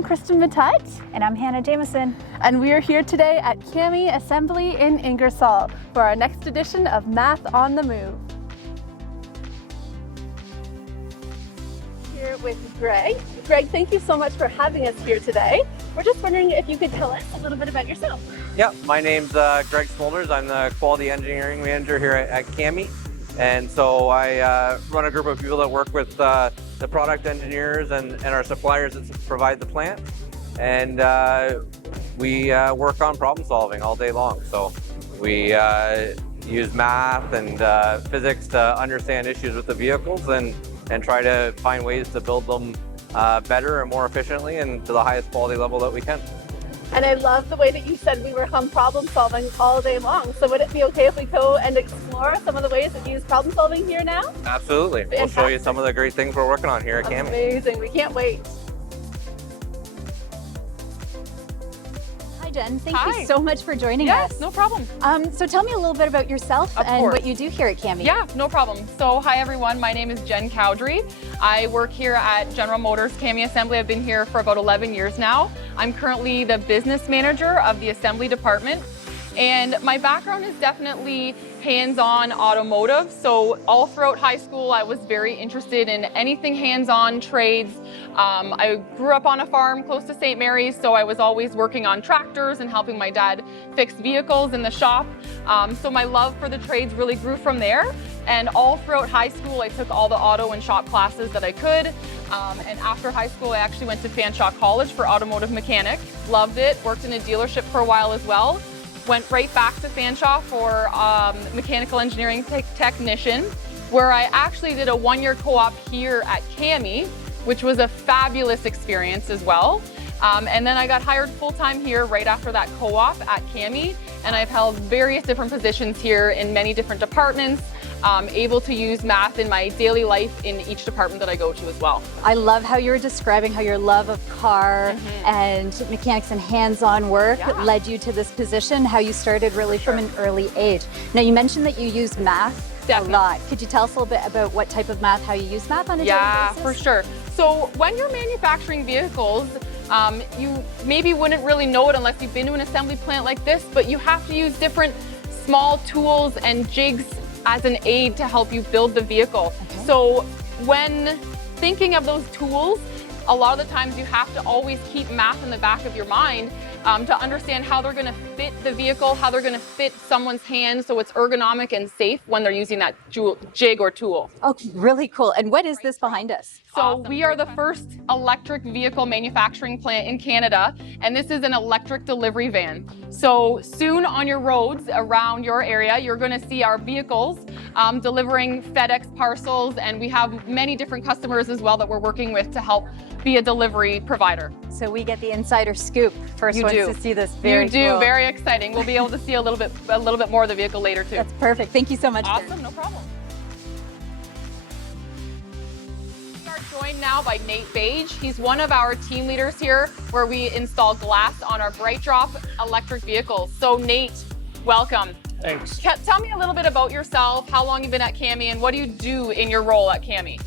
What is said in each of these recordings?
I'm Kristen Matut. And I'm Hannah Jameson. And we are here today at Cami Assembly in Ingersoll for our next edition of Math on the Move. Here with Greg. Greg, thank you so much for having us here today. We're just wondering if you could tell us a little bit about yourself. Yeah, my name's Greg Smolders. I'm the Quality Engineering Manager here at Cami. And so I run a group of people that work with the product engineers and our suppliers that provide the plant. And we work on problem solving all day long. So we use math and physics to understand issues with the vehicles and try to find ways to build them better and more efficiently and to the highest quality level that we can. And I love the way that you said we work on problem solving all day long. So would it be okay if we go and explore some of the ways that you use problem solving here now? Absolutely. Fantastic. We'll show you some of the great things we're working on here at Cami. Amazing. We can't wait. Hi, Jen. Thank Hi. you so much for joining Yes, us. no problem. So tell me a little bit about yourself Of and course. what you do here at Cami. Yeah, no problem. So hi everyone, my name is Jen Cowdrey. I work here at General Motors Cami Assembly. I've been here for about 11 years now. I'm currently the business manager of the assembly department. And my background is definitely hands-on automotive. So all throughout high school, I was very interested in anything hands-on trades. I grew up on a farm close to St. Mary's, so I was always working on tractors and helping my dad fix vehicles in the shop. So my love for the trades really grew from there. And all throughout high school, I took all the auto and shop classes that I could. And after high school, I actually went to Fanshawe College for automotive mechanic. Loved it, worked in a dealership for a while as well. Went right back to Fanshawe for mechanical engineering technician, where I actually did a one-year co-op here at Cami, which was a fabulous experience as well. And then I got hired full-time here right after that co-op at Cami, and I've held various different positions here in many different departments, able to use math in my daily life in each department that I go to as well. I love how you were describing how your love of car and mechanics and hands-on work led you to this position, how you started really from an early age. Now you mentioned that you use math a lot. Could you tell us a little bit about what type of math, how you use math on a daily basis? Yeah, for sure. So when you're manufacturing vehicles, you maybe wouldn't really know it unless you've been to an assembly plant like this, but you have to use different small tools and jigs as an aid to help you build the vehicle. Okay. So when thinking of those tools, a lot of the times you have to always keep math in the back of your mind to understand how they're going to fit the vehicle, how they're going to fit someone's hand so it's ergonomic and safe when they're using that jig or tool. Okay, really cool. And what is this behind us? So we are the first electric vehicle manufacturing plant in Canada, and this is an electric delivery van. So soon on your roads around your area, you're going to see our vehicles delivering FedEx parcels, and we have many different customers as well that we're working with to help be a delivery provider. So we get the insider scoop. First ones to see this. Very You do, cool. very exciting. We'll be able to see a little bit more of the vehicle later too. That's perfect. Thank you so much. Awesome, Jen. no problem. We are joined now by Nate Bage. He's one of our team leaders here where we install glass on our BrightDrop electric vehicles. So Nate, welcome. Thanks. Tell me a little bit about yourself, how long you've been at Cami, and what do you do in your role at Cami?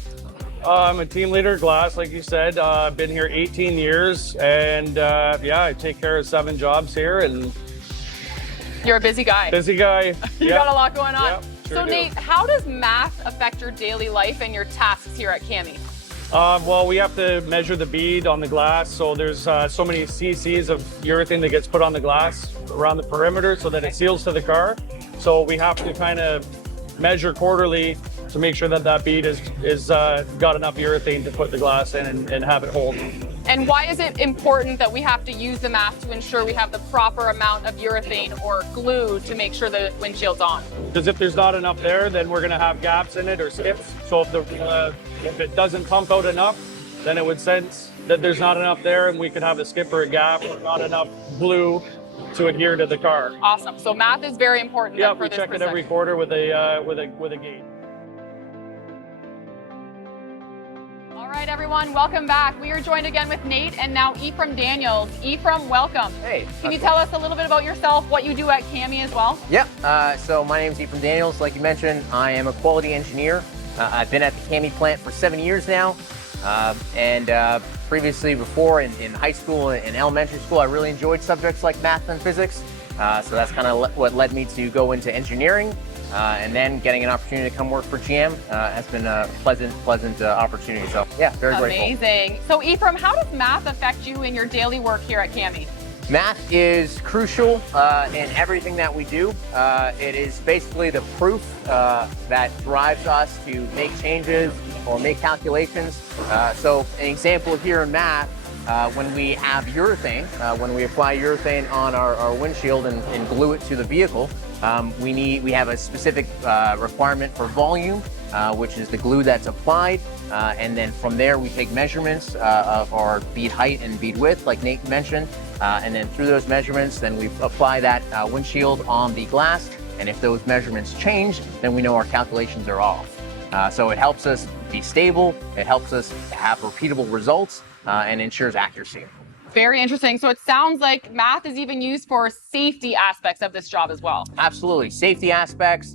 I'm a team leader, glass, like you said. I've been here 18 years, and yeah, I take care of 7 jobs here, and You're a busy guy. busy guy. You got a lot going on. Yep, sure So do. Nate, how does math affect your daily life and your tasks here at Cami? Well, we have to measure the bead on the glass, so there's so many cc's of urethane that gets put on the glass around the perimeter so that it seals to the car. So we have to kind of measure quarterly to make sure that that bead is got enough urethane to put the glass in and have it hold. And why is it important that we have to use the math to ensure we have the proper amount of urethane or glue to make sure the windshield's on? Because if there's not enough there, then we're going to have gaps in it or skips. So if it doesn't pump out enough, then it would sense that there's not enough there, and we could have a skip or a gap or not enough glue to adhere to the car. Awesome. So math is very important. Yeah, then for we this check it process. every quarter with a gate. All right, everyone, welcome back. We are joined again with Nate and now Ephraim Daniels. Ephraim, welcome. Hey. Can you tell us a little bit about yourself, what you do at Cami as well? Yep. So my name is Ephraim Daniels. Like you mentioned, I am a quality engineer. I've been at the Cami plant for 7 years now. Previously, before in high school and elementary school, I really enjoyed subjects like math and physics. So that's kind of what led me to go into engineering. And then getting an opportunity to come work for GM has been a pleasant opportunity. So yeah, very grateful. Amazing. So Ephraim, how does math affect you in your daily work here at Cami? Math is crucial in everything that we do. It is basically the proof that drives us to make changes or make calculations. So an example here in math, when we have urethane, when we apply urethane on our windshield and glue it to the vehicle, we have a specific requirement for volume, which is the glue that's applied. And then from there, we take measurements of our bead height and bead width, like Nate mentioned. And then through those measurements, then we apply that windshield on the glass. And if those measurements change, then we know our calculations are off. So it helps us be stable. It helps us have repeatable results and ensures accuracy. Very interesting. So it sounds like math is even used for safety aspects of this job as well. Absolutely. Safety aspects,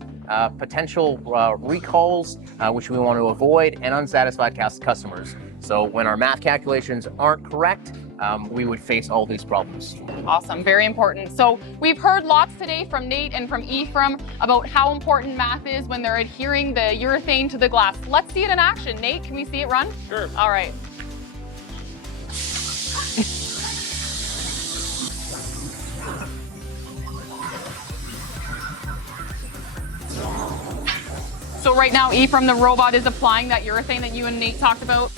potential recalls, which we want to avoid, and unsatisfied customers. So when our math calculations aren't correct, we would face all these problems. Awesome, very important. So we've heard lots today from Nate and from Ephraim about how important math is when they're adhering the urethane to the glass. Let's see it in action. Nate, can we see it run? Sure. All right. So right now, Ephraim, the robot is applying that urethane that you and Nate talked about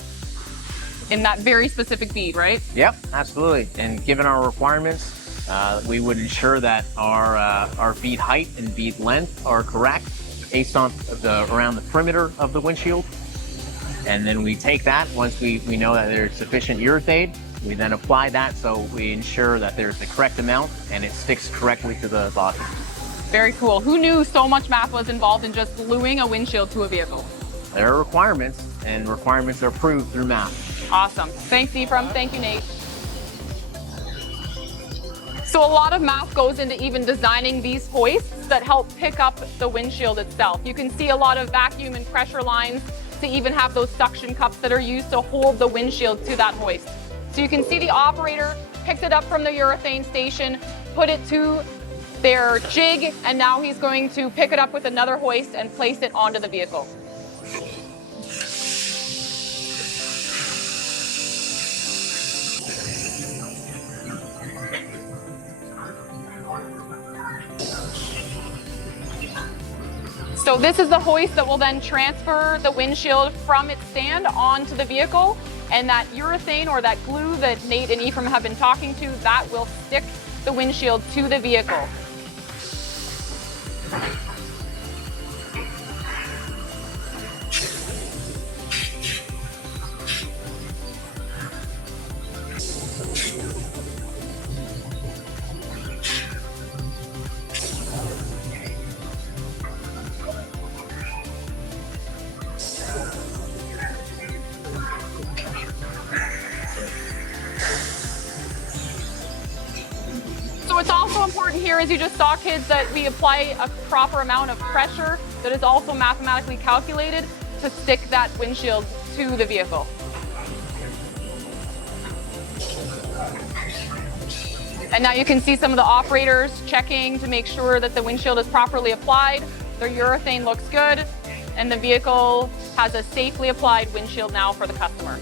in that very specific bead, right? Yep, absolutely. And given our requirements, we would ensure that our bead height and bead length are correct based on around the perimeter of the windshield. And then we take that once we know that there's sufficient urethane. We then apply that so we ensure that there's the correct amount and it sticks correctly to the body. Very cool. Who knew so much math was involved in just gluing a windshield to a vehicle? There are requirements, and requirements are approved through math. Awesome. Thanks, Ephraim. Thank you, Nate. So a lot of math goes into even designing these hoists that help pick up the windshield itself. You can see a lot of vacuum and pressure lines to even have those suction cups that are used to hold the windshield to that hoist. So you can see the operator picked it up from the urethane station, put it to their jig, and now he's going to pick it up with another hoist and place it onto the vehicle. So this is the hoist that will then transfer the windshield from its stand onto the vehicle, and that urethane or that glue that Nate and Ephraim have been talking to, that will stick the windshield to the vehicle. So it's also important here, as you just saw, kids, that we apply a proper amount of pressure that is also mathematically calculated to stick that windshield to the vehicle. And now you can see some of the operators checking to make sure that the windshield is properly applied. Their urethane looks good, and the vehicle has a safely applied windshield now for the customer.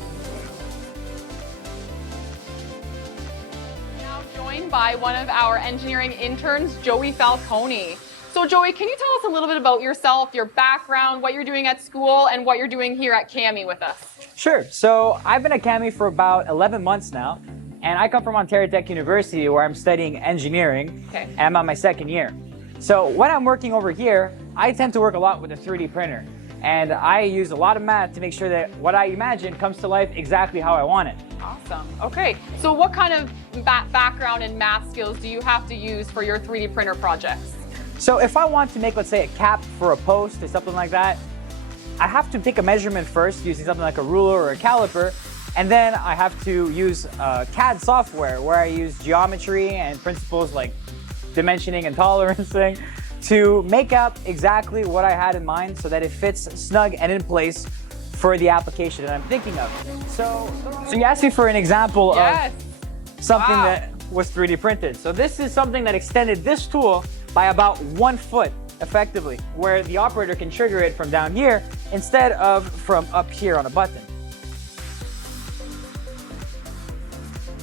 Joined by one of our engineering interns, Joey Falcone. So Joey, can you tell us a little bit about yourself, your background, what you're doing at school, and what you're doing here at Cami with us? Sure. So I've been at Cami for about 11 months now, and I come from Ontario Tech University where I'm studying engineering, and I'm on my second year. So when I'm working over here, I tend to work a lot with a 3D printer, and I use a lot of math to make sure that what I imagine comes to life exactly how I want it. Awesome. Okay. So what kind of background and math skills do you have to use for your 3D printer projects? So if I want to make, let's say, a cap for a post or something like that, I have to take a measurement first using something like a ruler or a caliper, and then I have to use CAD software where I use geometry and principles like dimensioning and tolerancing to make up exactly what I had in mind so that it fits snug and in place for the application that I'm thinking of. So you asked me for an example Yes. of something Wow. that was 3D printed. So this is something that extended this tool by about 1 foot effectively, where the operator can trigger it from down here instead of from up here on a button.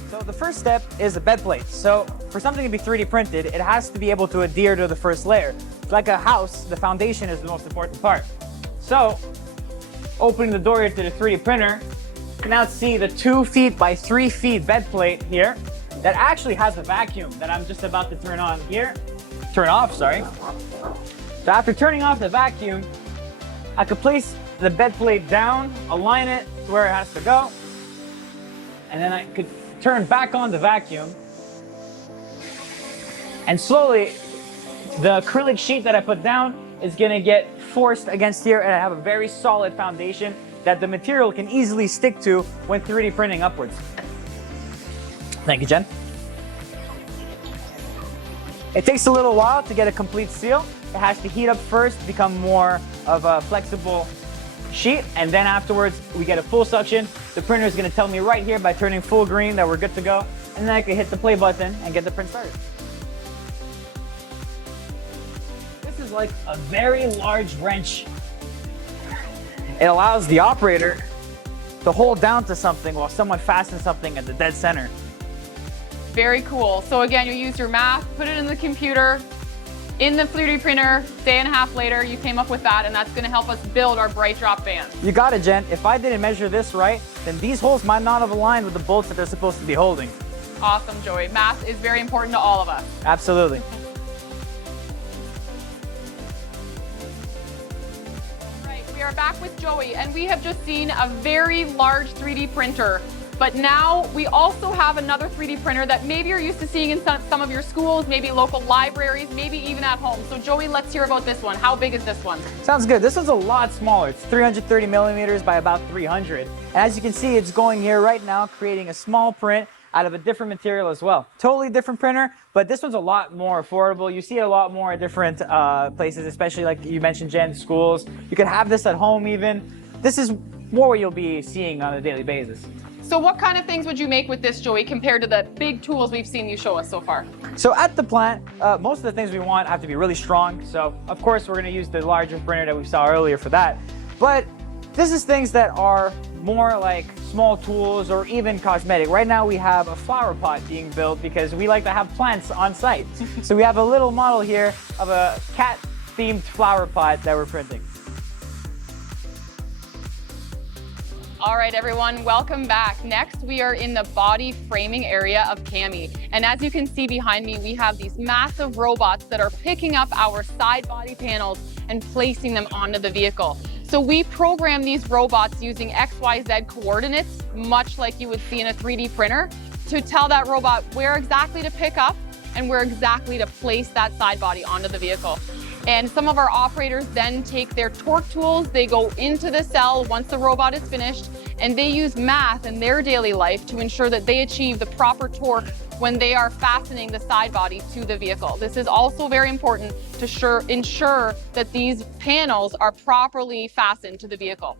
So the first step is the bed plate. So for something to be 3D printed, it has to be able to adhere to the first layer. It's like a house, the foundation is the most important part. So opening the door here to the 3D printer, you can now see the 2 feet by 3 feet bed plate here that actually has a vacuum that I'm just about to turn off, sorry. So after turning off the vacuum, I could place the bed plate down, align it to where it has to go, and then I could turn back on the vacuum, and slowly the acrylic sheet that I put down is gonna get forced against here, and I have a very solid foundation that the material can easily stick to when 3D printing upwards. Thank you, Jen. It takes a little while to get a complete seal. It has to heat up first, become more of a flexible sheet, and then afterwards we get a full suction. The printer is going to tell me right here by turning full green that we're good to go, and then I can hit the play button and get the print started. This is like a very large wrench. It allows the operator to hold down to something while someone fastens something at the dead center. Very cool. So again, you use your math, put it in the computer, in the 3D printer, day and a half later, you came up with that, and that's gonna help us build our BrightDrop band. You got it, Jen. If I didn't measure this right, then these holes might not have aligned with the bolts that they're supposed to be holding. Awesome, Joey. Math is very important to all of us. Absolutely. Right, we are back with Joey, and we have just seen a very large 3D printer. But now we also have another 3D printer that maybe you're used to seeing in some of your schools, maybe local libraries, maybe even at home. So Joey, let's hear about this one. How big is this one? Sounds good. This one's a lot smaller. It's 330 millimeters by about 300. And as you can see, it's going here right now, creating a small print out of a different material as well. Totally different printer, but this one's a lot more affordable. You see it a lot more at different places, especially like you mentioned, Jen, schools. You could have this at home even. This is more what you'll be seeing on a daily basis. So what kind of things would you make with this, Joey, compared to the big tools we've seen you show us so far? So at the plant, most of the things we want have to be really strong. So of course, we're gonna use the larger printer that we saw earlier for that. But this is things that are more like small tools or even cosmetic. Right now we have a flower pot being built because we like to have plants on site. So we have a little model here of a cat-themed flower pot that we're printing. All right, everyone, welcome back. Next, we are in the body framing area of Cami. And as you can see behind me, we have these massive robots that are picking up our side body panels and placing them onto the vehicle. So we program these robots using XYZ coordinates, much like you would see in a 3D printer, to tell that robot where exactly to pick up and where exactly to place that side body onto the vehicle. And some of our operators then take their torque tools, they go into the cell once the robot is finished, and they use math in their daily life to ensure that they achieve the proper torque when they are fastening the side body to the vehicle. This is also very important to ensure that these panels are properly fastened to the vehicle.